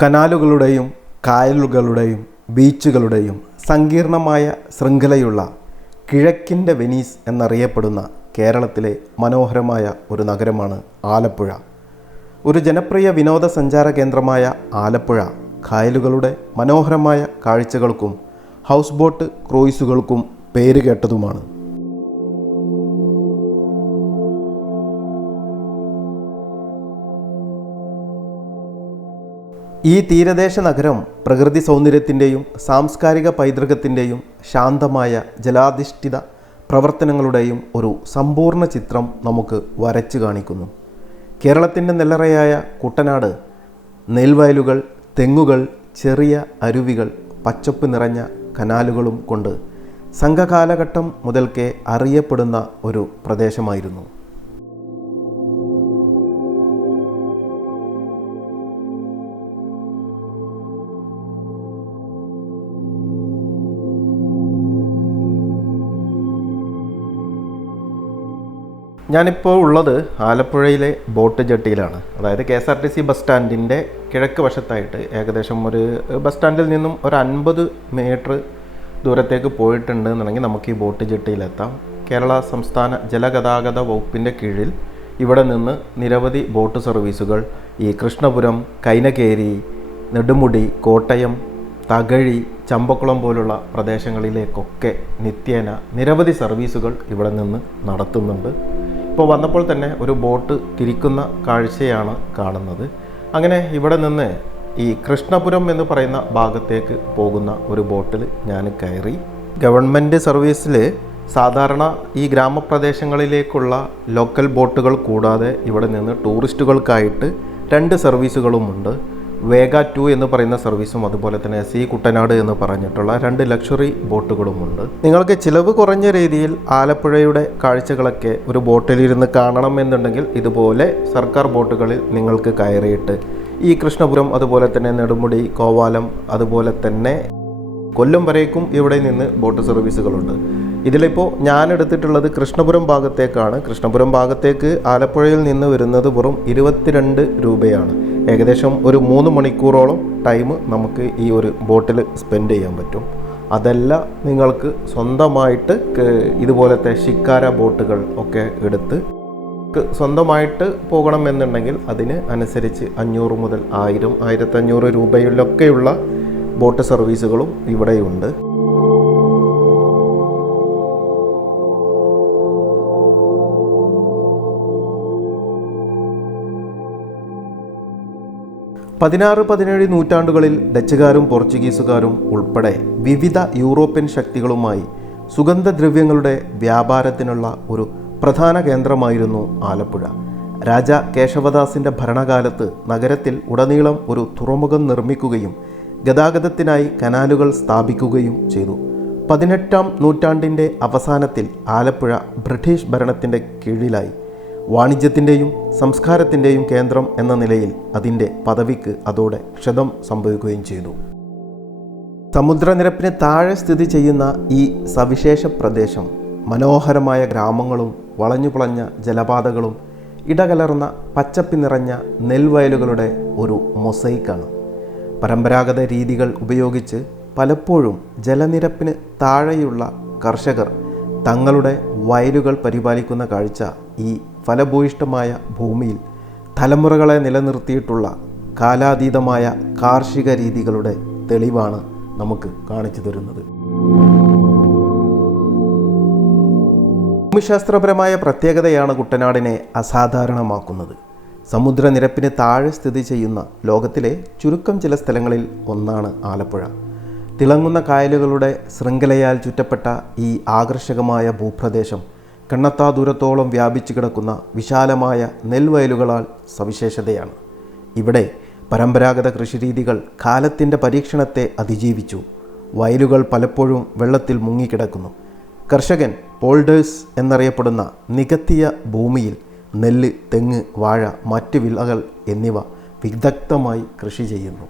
കനാലുകളുടെയും കായലുകളുടെയും ബീച്ചുകളുടെയും സങ്കീർണമായ ശൃംഖലയുള്ള കിഴക്കിൻ്റെ വെനീസ് എന്നറിയപ്പെടുന്ന കേരളത്തിലെ മനോഹരമായ ഒരു നഗരമാണ് ആലപ്പുഴ. ഒരു ജനപ്രിയ വിനോദസഞ്ചാര കേന്ദ്രമായ ആലപ്പുഴ കായലുകളുടെ മനോഹരമായ കാഴ്ചകൾക്കും ഹൗസ് ബോട്ട് ക്രൂയിസുകൾക്കും പേരുകേട്ടതുമാണ്. ഈ തീരദേശ നഗരം പ്രകൃതി സൗന്ദര്യത്തിൻ്റെയും സാംസ്കാരിക പൈതൃകത്തിൻ്റെയും ശാന്തമായ ജലാധിഷ്ഠിത പ്രവർത്തനങ്ങളുടെയും ഒരു സമ്പൂർണ്ണ ചിത്രം നമുക്ക് വരച്ചു കാണിക്കുന്നു. കേരളത്തിൻ്റെ നെല്ലറയായ കുട്ടനാട് നെൽവയലുകൾ, തെങ്ങുകൾ, ചെറിയ അരുവികൾ, പച്ചപ്പ് നിറഞ്ഞ കനാലുകളും കൊണ്ട് സംഘകാലഘട്ടം മുതൽക്കേ അറിയപ്പെടുന്ന ഒരു പ്രദേശമായിരുന്നു. ഞാനിപ്പോൾ ഉള്ളത് ആലപ്പുഴയിലെ ബോട്ട് ജെട്ടിയിലാണ്. അതായത് KSRTC ബസ് സ്റ്റാൻഡിൻ്റെ കിഴക്ക് വശത്തായിട്ട് ഏകദേശം ഒരു ബസ് സ്റ്റാൻഡിൽ നിന്നും ഒരു 50 മീറ്റർ ദൂരത്തേക്ക് പോയിട്ടുണ്ട് എന്നുണ്ടെങ്കിൽ നമുക്ക് ഈ ബോട്ട് ജെട്ടിയിലെത്താം. കേരള സംസ്ഥാന ജലഗതാഗത വകുപ്പിൻ്റെ കീഴിൽ ഇവിടെ നിന്ന് നിരവധി ബോട്ട് സർവീസുകൾ ഈ കൃഷ്ണപുരം, കൈനകേരി, നെടുമുടി, കോട്ടയം, തകഴി, ചമ്പക്കുളം പോലുള്ള പ്രദേശങ്ങളിലേക്കൊക്കെ നിത്യേന നിരവധി സർവീസുകൾ ഇവിടെ നിന്ന് നടത്തുന്നുണ്ട്. ഇപ്പോൾ വന്നപ്പോൾ തന്നെ ഒരു ബോട്ട് തിരിക്കുന്ന കാഴ്ചയാണ് കാണുന്നത്. അങ്ങനെ ഇവിടെ നിന്ന് ഈ കൃഷ്ണപുരം എന്ന് പറയുന്ന ഭാഗത്തേക്ക് പോകുന്ന ഒരു ബോട്ടിൽ ഞാൻ കയറി. ഗവൺമെൻറ് സർവീസിൽ സാധാരണ ഈ ഗ്രാമപ്രദേശങ്ങളിലേക്കുള്ള ലോക്കൽ ബോട്ടുകൾ കൂടാതെ ഇവിടെ നിന്ന് ടൂറിസ്റ്റുകൾക്കായിട്ട് 2 സർവീസുകളുമുണ്ട്. വേഗ 2 എന്ന് പറയുന്ന സർവീസും അതുപോലെ തന്നെ സി കുട്ടനാട് എന്ന് പറഞ്ഞിട്ടുള്ള 2 ലക്ഷറി ബോട്ടുകളുമുണ്ട്. നിങ്ങൾക്ക് ചിലവ് കുറഞ്ഞ രീതിയിൽ ആലപ്പുഴയുടെ കാഴ്ചകളൊക്കെ ഒരു ബോട്ടിലിരുന്ന് കാണണം എന്നുണ്ടെങ്കിൽ ഇതുപോലെ സർക്കാർ ബോട്ടുകളിൽ നിങ്ങൾക്ക് കയറിയിട്ട് ഈ കൃഷ്ണപുരം, അതുപോലെ തന്നെ നെടുമുടി, കോവാലം, അതുപോലെ തന്നെ കൊല്ലം വരേക്കും ഇവിടെ നിന്ന് ബോട്ട് സർവീസുകളുണ്ട്. ഇതിലിപ്പോൾ ഞാൻ എടുത്തിട്ടുള്ളത് കൃഷ്ണപുരം ഭാഗത്തേക്കാണ്. കൃഷ്ണപുരം ഭാഗത്തേക്ക് ആലപ്പുഴയിൽ നിന്ന് വരുന്നത് വെറും 22 രൂപയാണ്. ഏകദേശം ഒരു 3 മണിക്കൂറോളം ടൈം നമുക്ക് ഈ ഒരു ബോട്ടിൽ സ്പെൻഡ് ചെയ്യാൻ പറ്റും. അതല്ല നിങ്ങൾക്ക് സ്വന്തമായിട്ട് ഇതുപോലത്തെ ഷിക്കാര ബോട്ടുകൾ ഒക്കെ എടുത്ത് സ്വന്തമായിട്ട് പോകണമെന്നുണ്ടെങ്കിൽ അതിന് അനുസരിച്ച് 500 മുതൽ 1000, 1500 രൂപയിലൊക്കെയുള്ള ബോട്ട് സർവീസുകളും ഇവിടെയുണ്ട്. പതിനാറ് 17 നൂറ്റാണ്ടുകളിൽ ഡച്ചുകാരും പോർച്ചുഗീസുകാരും ഉൾപ്പെടെ വിവിധ യൂറോപ്യൻ ശക്തികളുമായി സുഗന്ധദ്രവ്യങ്ങളുടെ വ്യാപാരത്തിനുള്ള ഒരു പ്രധാന കേന്ദ്രമായിരുന്നു ആലപ്പുഴ. രാജ കേശവദാസിൻ്റെ ഭരണകാലത്ത് നഗരത്തിൽ ഉടനീളം ഒരു തുറമുഖം നിർമ്മിക്കുകയും ഗതാഗതത്തിനായി കനാലുകൾ സ്ഥാപിക്കുകയും ചെയ്തു. 18ാം നൂറ്റാണ്ടിൻ്റെ അവസാനത്തിൽ ആലപ്പുഴ ബ്രിട്ടീഷ് ഭരണത്തിൻ്റെ കീഴിലായി. വാണിജ്യത്തിൻ്റെയും സംസ്കാരത്തിൻ്റെയും കേന്ദ്രം എന്ന നിലയിൽ അതിൻ്റെ പദവിക്ക് അതോടെ ക്ഷതം സംഭവിക്കുകയും ചെയ്തു. സമുദ്രനിരപ്പിന് താഴെ സ്ഥിതി ചെയ്യുന്ന ഈ സവിശേഷ പ്രദേശം മനോഹരമായ ഗ്രാമങ്ങളും വളഞ്ഞുപുളഞ്ഞ ജലപാതകളും ഇടകലർന്ന പച്ചപ്പി നിറഞ്ഞ നെൽവയലുകളുടെ ഒരു മൊസൈക്കാണ്. പരമ്പരാഗത രീതികൾ ഉപയോഗിച്ച് പലപ്പോഴും ജലനിരപ്പിന് താഴെയുള്ള കർഷകർ തങ്ങളുടെ വയലുകൾ പരിപാലിക്കുന്ന കാഴ്ച ഈ ഫലഭൂയിഷ്ഠമായ ഭൂമിയിൽ തലമുറകളെ നിലനിർത്തിയിട്ടുള്ള കാലാതീതമായ കാർഷിക രീതികളുടെ തെളിവാണ് നമുക്ക് കാണിച്ചു തരുന്നത്. ഭൂമിശാസ്ത്രപരമായ പ്രത്യേകതയാണ് കുട്ടനാടിനെ അസാധാരണമാക്കുന്നത്. സമുദ്രനിരപ്പിന് താഴെ സ്ഥിതി ചെയ്യുന്ന ലോകത്തിലെ ചുരുക്കം ചില സ്ഥലങ്ങളിൽ ഒന്നാണ് ആലപ്പുഴ. തിളങ്ങുന്ന കായലുകളുടെ ശൃംഖലയാൽ ചുറ്റപ്പെട്ട ഈ ആകർഷകമായ ഭൂപ്രദേശം കണ്ണെത്താ ദൂരത്തോളം വ്യാപിച്ചു കിടക്കുന്ന വിശാലമായ നെൽവയലുകളാൽ സവിശേഷതയാണ്. ഇവിടെ പരമ്പരാഗത കൃഷിരീതികൾ കാലത്തിൻ്റെ പരീക്ഷണത്തെ അതിജീവിച്ചു. വയലുകൾ പലപ്പോഴും വെള്ളത്തിൽ മുങ്ങിക്കിടക്കുന്നു. കർഷകൻ പോൾഡേഴ്സ് എന്നറിയപ്പെടുന്ന നികത്തിയ ഭൂമിയിൽ നെല്ല്, തെങ്ങ്, വാഴ, മറ്റ് വിളകൾ എന്നിവ വിദഗ്ധമായി കൃഷി ചെയ്യുന്നു.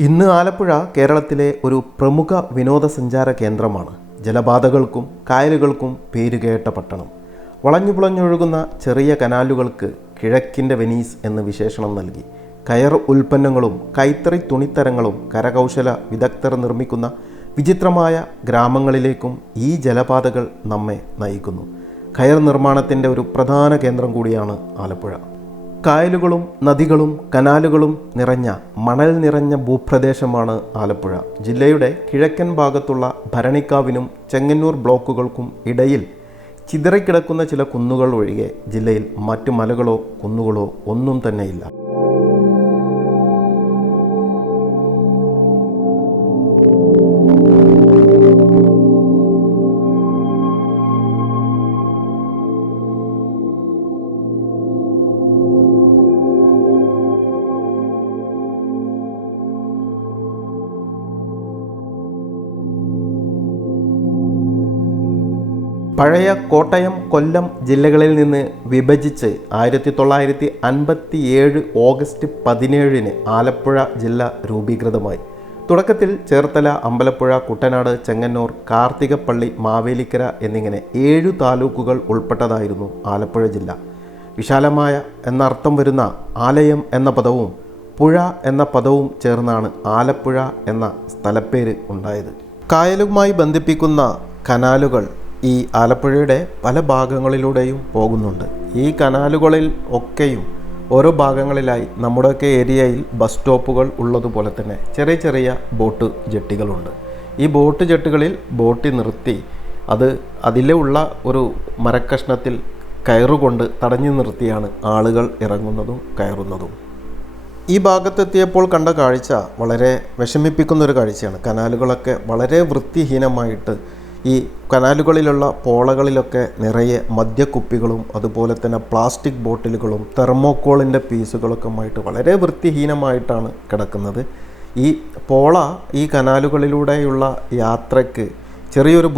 ഇന്ന് ആലപ്പുഴ കേരളത്തിലെ ഒരു പ്രമുഖ വിനോദസഞ്ചാര കേന്ദ്രമാണ്. ജലപാതകൾക്കും കായലുകൾക്കും പേരുകേട്ട പട്ടണം. വളഞ്ഞു പുളഞ്ഞൊഴുകുന്ന ചെറിയ കനാലുകൾക്ക് കിഴക്കിൻ്റെ വെനീസ് എന്ന് വിശേഷണം നൽകി. കയർ ഉൽപ്പന്നങ്ങളും കൈത്തറി തുണിത്തരങ്ങളും കരകൗശല വിദഗ്ധർ നിർമ്മിക്കുന്ന വിചിത്രമായ ഗ്രാമങ്ങളിലേക്കും ഈ ജലപാതകൾ നമ്മെ നയിക്കുന്നു. കയർ നിർമ്മാണത്തിൻ്റെ ഒരു പ്രധാന കേന്ദ്രം കൂടിയാണ് ആലപ്പുഴ. കായലുകളും നദികളും കനാലുകളും നിറഞ്ഞ മണൽ നിറഞ്ഞ ഭൂപ്രദേശമാണ് ആലപ്പുഴ. ജില്ലയുടെ കിഴക്കൻ ഭാഗത്തുള്ള ഭരണിക്കാവിനും ചെങ്ങന്നൂർ ബ്ലോക്കുകൾക്കും ഇടയിൽ ചിതറിക്കിടക്കുന്ന ചില കുന്നുകൾ ഒഴികെ ജില്ലയിൽ മറ്റു മലകളോ കുന്നുകളോ ഒന്നും തന്നെയില്ല. പഴയ കോട്ടയം, കൊല്ലം ജില്ലകളിൽ നിന്ന് വിഭജിച്ച് 1957 ഓഗസ്റ്റ് 17 ആലപ്പുഴ ജില്ല രൂപീകൃതമായി. തുടക്കത്തിൽ ചേർത്തല, അമ്പലപ്പുഴ, കുട്ടനാട്, ചെങ്ങന്നൂർ, കാർത്തികപ്പള്ളി, മാവേലിക്കര എന്നിങ്ങനെ 7 താലൂക്കുകൾ ഉൾപ്പെട്ടതായിരുന്നു ആലപ്പുഴ ജില്ല. വിശാലമായ എന്നർത്ഥം വരുന്ന ആലയം എന്ന പദവും പുഴ എന്ന പദവും ചേർന്നാണ് ആലപ്പുഴ എന്ന സ്ഥലപ്പേര് ഉണ്ടായത്. കായലുമായി ബന്ധിപ്പിക്കുന്ന കനാലുകൾ ഈ ആലപ്പുഴയുടെ പല ഭാഗങ്ങളിലൂടെയും പോകുന്നുണ്ട്. ഈ കനാലുകളിൽ ഒക്കെയും ഓരോ ഭാഗങ്ങളിലായി നമ്മുടെയൊക്കെ ഏരിയയിൽ ബസ് സ്റ്റോപ്പുകൾ ഉള്ളതുപോലെ തന്നെ ചെറിയ ചെറിയ ബോട്ട് ജെട്ടികളുണ്ട്. ഈ ബോട്ട് ജെട്ടികളിൽ ബോട്ട് നിർത്തി അതിലുള്ള ഒരു മരക്കഷ്ണത്തിൽ കയറുകൊണ്ട് തടഞ്ഞു നിർത്തിയാണ് ആളുകൾ ഇറങ്ങുന്നതും കയറുന്നതും. ഈ ഭാഗത്തെത്തിയപ്പോൾ കണ്ട കാഴ്ച വളരെ വിഷമിപ്പിക്കുന്നൊരു കാഴ്ചയാണ്. കനാലുകളൊക്കെ വളരെ വൃത്തിഹീനമായിട്ട്, ഈ കനാലുകളിലുള്ള പോളകളിലൊക്കെ നിറയെ മദ്യക്കുപ്പികളും അതുപോലെ തന്നെ പ്ലാസ്റ്റിക് ബോട്ടിലുകളും തെർമോക്കോളിൻ്റെ പീസുകളൊക്കെ ആയിട്ട് വളരെ വൃത്തിഹീനമായിട്ടാണ് കിടക്കുന്നത്. ഈ പോള ഈ കനാലുകളിലൂടെയുള്ള യാത്രയ്ക്ക് ചെറിയൊരു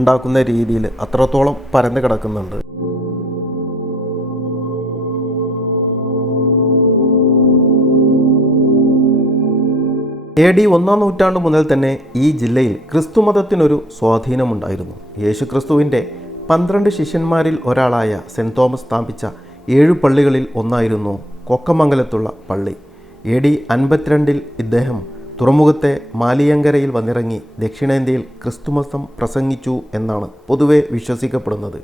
ഉണ്ടാക്കുന്ന രീതിയിൽ അത്രത്തോളം പരന്ന് കിടക്കുന്നുണ്ട്. AD 1-ാം നൂറ്റാണ്ട് മുതൽ തന്നെ ഈ ജില്ലയിൽ ക്രിസ്തുമതത്തിനൊരു സ്വാധീനമുണ്ടായിരുന്നു. യേശുക്രിസ്തുവിൻ്റെ 12 ശിഷ്യന്മാരിൽ ഒരാളായ സെൻറ് തോമസ് സ്ഥാപിച്ച 7 പള്ളികളിൽ ഒന്നായിരുന്നു കൊക്കമംഗലത്തുള്ള പള്ളി. AD 52 ഇദ്ദേഹം തുറമുഖത്തെ മാലിയങ്കരയിൽ വന്നിറങ്ങി ദക്ഷിണേന്ത്യയിൽ ക്രിസ്തുമതം പ്രസംഗിച്ചു എന്നാണ് പൊതുവെ വിശ്വസിക്കപ്പെടുന്നത്.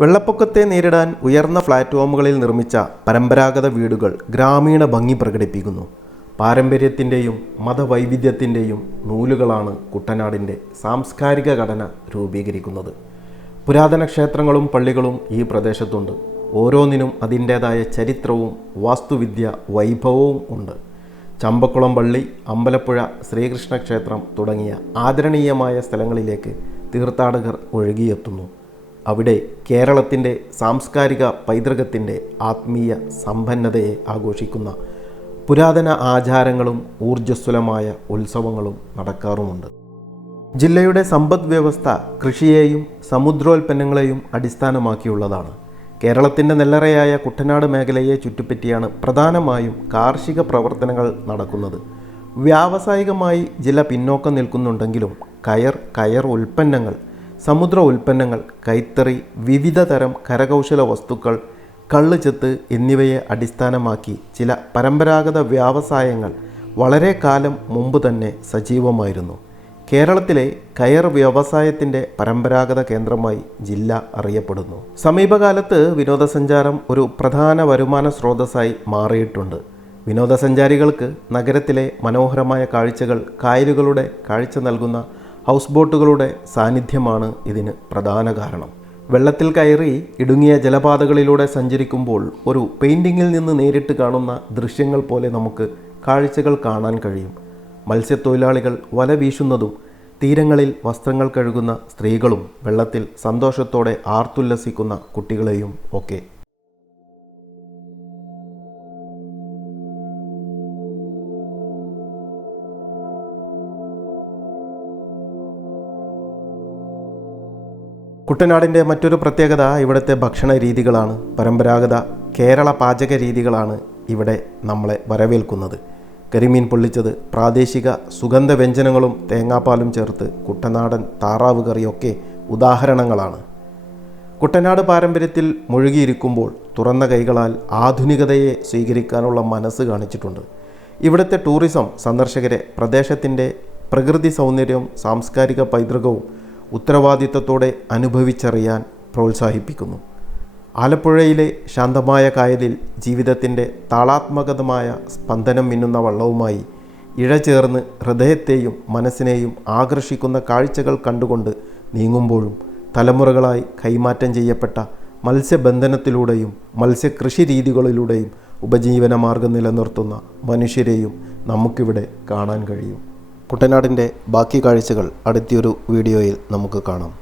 വെള്ളപ്പൊക്കത്തെ നേരിടാൻ ഉയർന്ന പ്ലാറ്റ്ഫോമുകളിൽ നിർമ്മിച്ച പരമ്പരാഗത വീടുകൾ ഗ്രാമീണ ഭംഗി പ്രകടിപ്പിക്കുന്നു. പാരമ്പര്യത്തിൻ്റെയും മതവൈവിധ്യത്തിൻ്റെയും നൂലുകളാണ് കുട്ടനാടിൻ്റെ സാംസ്കാരിക ഘടന രൂപീകരിക്കുന്നത്. പുരാതന ക്ഷേത്രങ്ങളും പള്ളികളും ഈ പ്രദേശത്തുണ്ട്. ഓരോന്നിനും അതിൻ്റേതായ ചരിത്രവും വാസ്തുവിദ്യ വൈഭവവും ഉണ്ട്. ചമ്പക്കുളം പള്ളി, അമ്പലപ്പുഴ ശ്രീകൃഷ്ണ ക്ഷേത്രം തുടങ്ങിയ ആദരണീയമായ സ്ഥലങ്ങളിലേക്ക് തീർത്ഥാടകർ ഒഴുകിയെത്തുന്നു. അവിടെ കേരളത്തിൻ്റെ സാംസ്കാരിക പൈതൃകത്തിൻ്റെ ആത്മീയ സമ്പന്നതയെ ആഘോഷിക്കുന്ന പുരാതന ആചാരങ്ങളും ഊർജ്ജസ്വലമായ ഉത്സവങ്ങളും നടക്കാറുമുണ്ട്. ജില്ലയുടെ സമ്പദ് വ്യവസ്ഥ കൃഷിയെയും സമുദ്രോൽപ്പന്നങ്ങളെയും അടിസ്ഥാനമാക്കിയുള്ളതാണ്. കേരളത്തിൻ്റെ നെല്ലറയായ കുട്ടനാട് മേഖലയെ ചുറ്റിപ്പറ്റിയാണ് പ്രധാനമായും കാർഷിക പ്രവർത്തനങ്ങൾ നടക്കുന്നത്. വ്യാവസായികമായി ജില്ല പിന്നോക്കം നിൽക്കുന്നുണ്ടെങ്കിലും കയർ ഉൽപ്പന്നങ്ങൾ, സമുദ്ര ഉൽപ്പന്നങ്ങൾ, കൈത്തറി, വിവിധ തരം കരകൗശല വസ്തുക്കൾ, കള്ളുചെത്ത് എന്നിവയെ അടിസ്ഥാനമാക്കി ചില പരമ്പരാഗത വ്യവസായങ്ങൾ വളരെ കാലം മുമ്പ് തന്നെ സജീവമായിരുന്നു. കേരളത്തിലെ കയർ വ്യവസായത്തിൻ്റെ പരമ്പരാഗത കേന്ദ്രമായി ജില്ല അറിയപ്പെടുന്നു. സമീപകാലത്ത് വിനോദസഞ്ചാരം ഒരു പ്രധാന വരുമാന സ്രോതസ്സായി മാറിയിട്ടുണ്ട്. വിനോദസഞ്ചാരികൾക്ക് നഗരത്തിലെ മനോഹരമായ കാഴ്ചകൾ, കായലുകളുടെ കാഴ്ച നൽകുന്ന ഹൗസ് ബോട്ടുകളുടെ സാന്നിധ്യമാണ് ഇതിന് പ്രധാന കാരണം. വെള്ളത്തിൽ കയറി ഇടുങ്ങിയ ജലപാതകളിലൂടെ സഞ്ചരിക്കുമ്പോൾ ഒരു പെയിൻറ്റിങ്ങിൽ നിന്ന് നേരിട്ട് കാണുന്ന ദൃശ്യങ്ങൾ പോലെ നമുക്ക് കാഴ്ചകൾ കാണാൻ കഴിയും. മത്സ്യത്തൊഴിലാളികൾ വല വീശുന്നതും തീരങ്ങളിൽ വസ്ത്രങ്ങൾ കഴുകുന്ന സ്ത്രീകളും വെള്ളത്തിൽ സന്തോഷത്തോടെ ആർത്തുല്ലസിക്കുന്ന കുട്ടികളെയും ഒക്കെ. കുട്ടനാടിൻ്റെ മറ്റൊരു പ്രത്യേകത ഇവിടുത്തെ ഭക്ഷണ രീതികളാണ്. പരമ്പരാഗത കേരള പാചക രീതികളാണ് ഇവിടെ നമ്മളെ വരവേൽക്കുന്നത്. കരിമീൻ പൊള്ളിച്ചത്, പ്രാദേശിക സുഗന്ധ വ്യഞ്ജനങ്ങളും തേങ്ങാപ്പാലും ചേർത്ത് കുട്ടനാടൻ താറാവ് കറിയൊക്കെ ഉദാഹരണങ്ങളാണ്. കുട്ടനാട് പാരമ്പര്യത്തിൽ മുഴുകിയിരിക്കുമ്പോൾ തുറന്ന കൈകളാൽ ആധുനികതയെ സ്വീകരിക്കാനുള്ള മനസ്സ് കാണിച്ചിട്ടുണ്ട്. ഇവിടുത്തെ ടൂറിസം സന്ദർശകരെ പ്രദേശത്തിൻ്റെ പ്രകൃതി സൗന്ദര്യവും സാംസ്കാരിക പൈതൃകവും ഉത്തരവാദിത്തത്തോടെ അനുഭവിച്ചറിയാൻ പ്രോത്സാഹിപ്പിക്കുന്നു. ആലപ്പുഴയിലെ ശാന്തമായ കായലിൽ ജീവിതത്തിൻ്റെ താളാത്മകമായ സ്പന്ദനം മിന്നുന്ന വള്ളവുമായി ഇഴചേർന്ന് ഹൃദയത്തെയും മനസ്സിനെയും ആകർഷിക്കുന്ന കാഴ്ചകൾ കണ്ടുകൊണ്ട് നീങ്ങുമ്പോഴും തലമുറകളായി കൈമാറ്റം ചെയ്യപ്പെട്ട മത്സ്യബന്ധനത്തിലൂടെയും മത്സ്യകൃഷി രീതികളിലൂടെയും ഉപജീവനമാർഗം നിലനിർത്തുന്ന മനുഷ്യരെയും നമുക്കിവിടെ കാണാൻ കഴിയും. കുട്ടനാടിൻ്റെ ബാക്കി കാഴ്ചകൾ അടുത്തൊരു വീഡിയോയിൽ നമുക്ക് കാണാം.